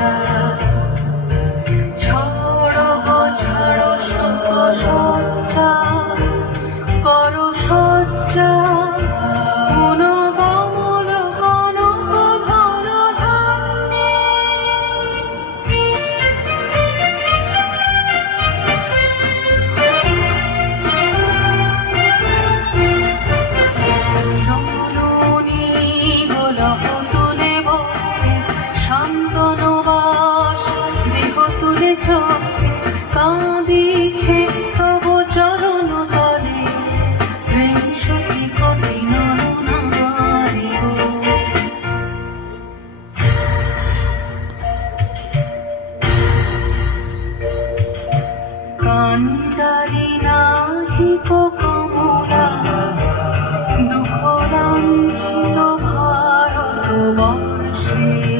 time. কান্দারি নাহি কো কমলা দুঃখ রাঞ্চিত ভারত বর্ষে